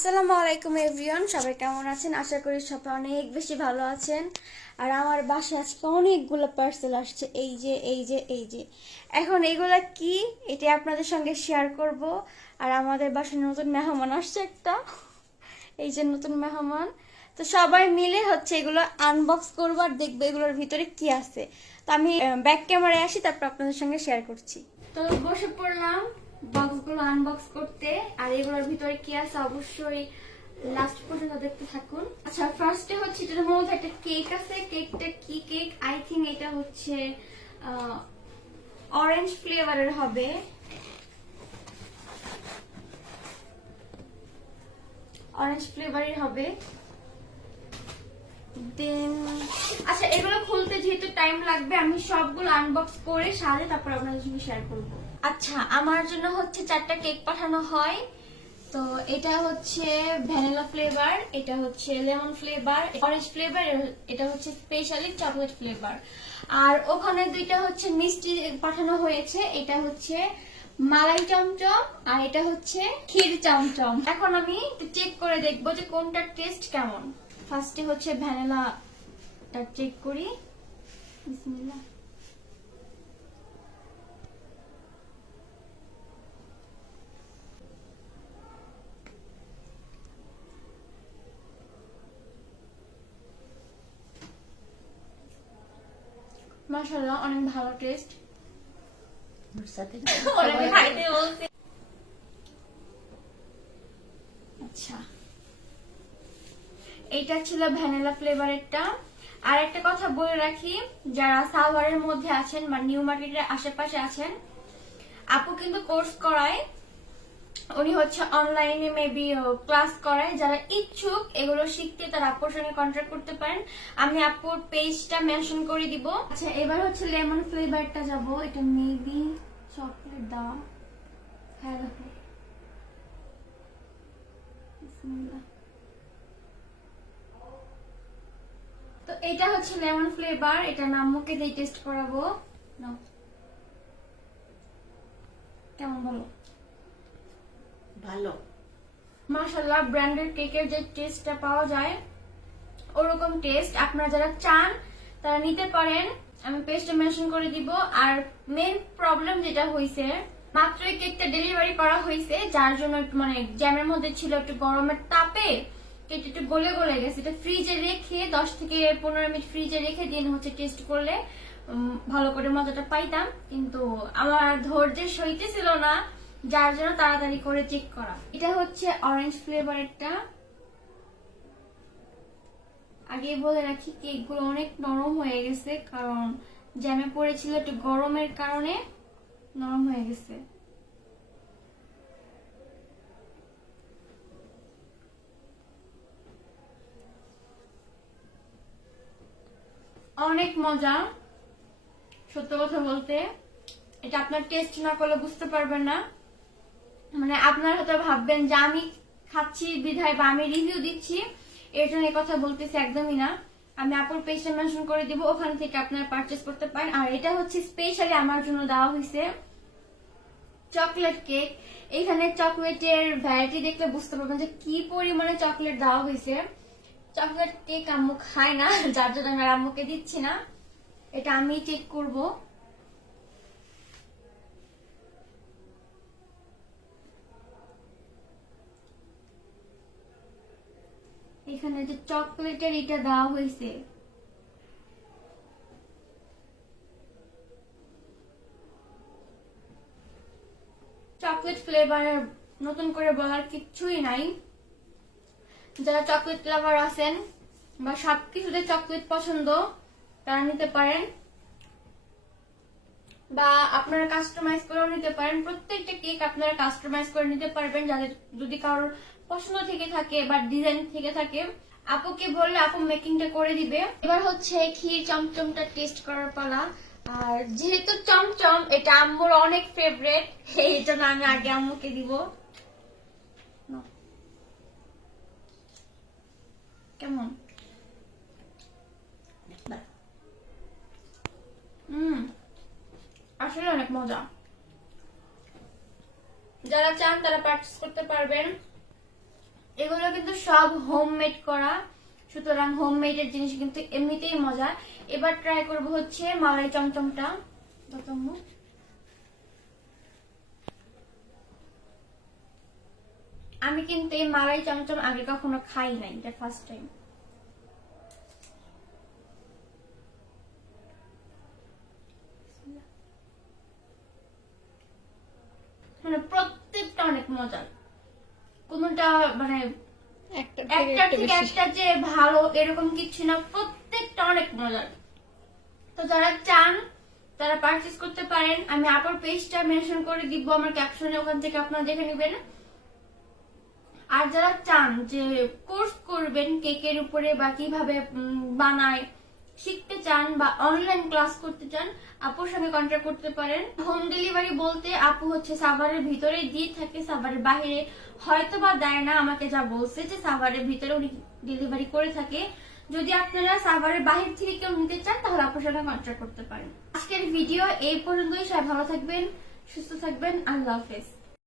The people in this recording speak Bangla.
আসসালামু আলাইকুম এভরিওয়ান, সবাই কেমন আছেন? আশা করি সবাই অনেক বেশি ভালো আছেন। আর আমার বাসায় আজকে অনেকগুলো পার্সেল আসছে। এই যে এখন এইগুলা কি, এটা আপনাদের সঙ্গে শেয়ার করব। আর আমাদের বাসায় নতুন মেহমান আসছে একটা, এই যে নতুন মেহমান। তো সবাই মিলে হচ্ছে এগুলো আনবক্স করবো আর দেখবো এগুলোর ভিতরে কি আছে। তো আমি ব্যাক ক্যামেরায় আসি, তারপর আপনাদের সঙ্গে শেয়ার করছি। তো বসে পড়লাম বক্সগুলো আনবক্স করতে, আর এগুলোর ভিতরে কি আছে অবশ্যই লাস্ট পর্যন্ত দেখতে থাকুন। আচ্ছা, ফার্স্টে হচ্ছে এটার মধ্যে একটা কেক আছে। কেকটা কি কেক? আই থিঙ্ক এটা হচ্ছে অরেঞ্জ ফ্লেভারের হবে। অরেঞ্জ ফ্লেভারের হবে। দেন আচ্ছা, এগুলো খুলতে যেহেতু টাইম লাগবে, আমি সবগুলো আনবক্স করে সাথে তারপর আপনাদের সঙ্গে শেয়ার করব। আচ্ছা, আমার জন্য হচ্ছে 4টা কেক পাঠানো হয়। তো এটা হচ্ছে ভ্যানিলা ফ্লেভার, এটা হচ্ছে লেমন ফ্লেভার, অরেঞ্জ ফ্লেভার, এটা হচ্ছে স্পেশালি চকলেট ফ্লেভার। আর ওখানে 2টা হচ্ছে মিষ্টি পাঠানো হয়েছে, এটা হচ্ছে মালাই চমচম আর এটা হচ্ছে ক্ষীর চমচম। এখন আমি চেক করে দেখবো যে কোনটার টেস্ট কেমন। ফার্স্টে হচ্ছে ভ্যানিলাটা চেক করি। বিসমিল্লাহ। মাশাআল্লাহ, অনেক ভালো টেস্ট। আচ্ছা, এইটা ছিল ভ্যানিলা ফ্লেভারেরটা। আর একটা কথা বলে রাখি, যারা সাভারের মধ্যে আছেন বা নিউ মার্কেটের আশেপাশে আছেন, আপু কিন্তু কোর্স করায়। উনি হচ্ছে অনলাইনে মেবি ক্লাস করায়। যারা ইচ্ছুক এগুলো শিখতে, তারা আপুর সঙ্গে কন্ট্যাক্ট করতে পারেন। আমি আপুর পেজটা মেনশন করে দিব। আচ্ছা, এবার হচ্ছে লেমন ফ্লেভারটা যাব। এটা মেবি চকলেট দেওয়া। হ্যাঁ, দেখো। বিসমিল্লাহ। তো এটা হচ্ছে লেমন ফ্লেভার, এটা আম্মুকে দিয়ে টেস্ট করাবো। নাও, কেমন বলো? ভালো। মাশাআল্লাহ, ব্র্যান্ডেড কেকের যে টেস্টটা পাওয়া যায় ওরকম টেস্ট। আপনারা যারা চান তারা নিতে পারেন, আমি পেজটা মেনশন করে দিব। আর মেইন প্রবলেম যেটা হয়েছে, মাত্রই কেকটা ডেলিভারি করা হয়েছে, যার জন্য একটু মানে জ্যামের মধ্যে ছিল, একটু গরমের তাপে কেকটা একটু গলে গলে গেছে। এটা ফ্রিজে রেখে 10 থেকে 15 মিনিট ফ্রিজে রেখে দিন হচ্ছে টেস্ট করলে ভালো করে মজাটা পাইতাম, কিন্তু আমার ধৈর্যের সইতেছিল না, যার জন্য তাড়াতাড়ি করে চেক করা। এটা হচ্ছে অরেঞ্জ ফ্লেভারেরটা। আগে বলে রাখি, কেকগুলো অনেক নরম হয়ে গেছে, কারণ জ্যামে পড়েছিল, একটু গরমের কারণে নরম হয়ে গেছে। অনেক মজা, সত্য কথা বলতে। এটা আপনার টেস্ট না করলে বুঝতে পারবেন না। মানে আপনারা হয়তো ভাববেন যে আমি খাচ্ছি বিধায় বা আমি রিভিউ দিচ্ছি এর জন্য এই কথা বলতেছি, একদমই না। আমি আপুর পেজটা মেনশন করে দিব, ওখান থেকে আপনারা পারচেজ করতে পারেন। আর এটা হচ্ছে স্পেশালি আমার জন্য দেওয়া হয়েছে চকলেট কেক। এখানে চকলেটের ভ্যারাইটি দেখলে বুঝতে পারবেন যে কি পরিমাণে চকলেট দেওয়া হয়েছে। চকলেট কেক আম্মু খায় না, যার জন্য আমি আম্মুকে দিচ্ছি না, এটা আমি চেক করব। এখানে যে চকলেটের এটা দেওয়া হয়েছে, চকলেট ফ্লেভার, নতুন করে বলার কিচ্ছুই নাই। যারা চকলেট লাভার আছেন বা সবকিছুতে চকলেট পছন্দ, তারা নিতে পারেন, বা আপনারা কাস্টমাইজ করেও নিতে পারেন। প্রত্যেকটা কেক আপনারা কাস্টমাইজ করে নিতে পারবেন, যাদের যদি কারোর পছন্দ থেকে থাকে বা ডিজাইন থেকে থাকে, আপুকে বললে আপু মেকিংটা করে দিবে। এবার হচ্ছে ক্ষীর চমচমটা টেস্ট করার পালা। আর যেহেতু চমচম এটা আম্মুর অনেক ফেভারিট, এই জন্য আমি আগে আম্মুকে দিব। কেমন? আসলে অনেক মজা। যারা চান তারা পারচেজ করতে পারবেন। এগুলো কিন্তু সব হোমমেড করা, সুতরাং হোমমেডের জিনিস কিন্তু এমনিতেই মজা। এবার ট্রাই করব হচ্ছে মালাই চমচমটা। আমি কিন্তু এই মালাই চমচম আগে কখনো খাই নাই, এটা ফার্স্ট টাইম। মানে প্রত্যেকটা অনেক মজার, কোনটা মানে একটা থেকে একটা যে ভালো এরকম কিছু না, প্রত্যেকটা অনেক মজার। তো যারা চান তারা পারচেজ করতে পারেন, আমি আপুর পেজটা মেনশন করে দিব আমার ক্যাপশনে, ওখান থেকে আপনারা দেখে নেবেন। আর যারা চান যে কোর্স করবেন কেকের উপরে বা কিভাবে বানায় শিখতে চান বা অনলাইন ক্লাস করতে চান, আপুর সঙ্গে কন্ট্যাক্ট করতে পারেন। হোম ডেলিভারি বলতে আপু হচ্ছে সাভারের ভিতরে দিয়ে থাকে, সাভারের বাইরে হয়তো বা দেয় না, আমাকে যা বলছে যে সাভারের ভিতরে উনি ডেলিভারি করে থাকে। যদি আপনারা সাভারের বাহির থেকে কেউ নিতে চান তাহলে আপুর সঙ্গে কন্ট্যাক্ট করতে পারেন। আজকের ভিডিও এই পর্যন্তই। সবাই ভালো থাকবেন, সুস্থ থাকবেন, আল্লাহ হাফেজ।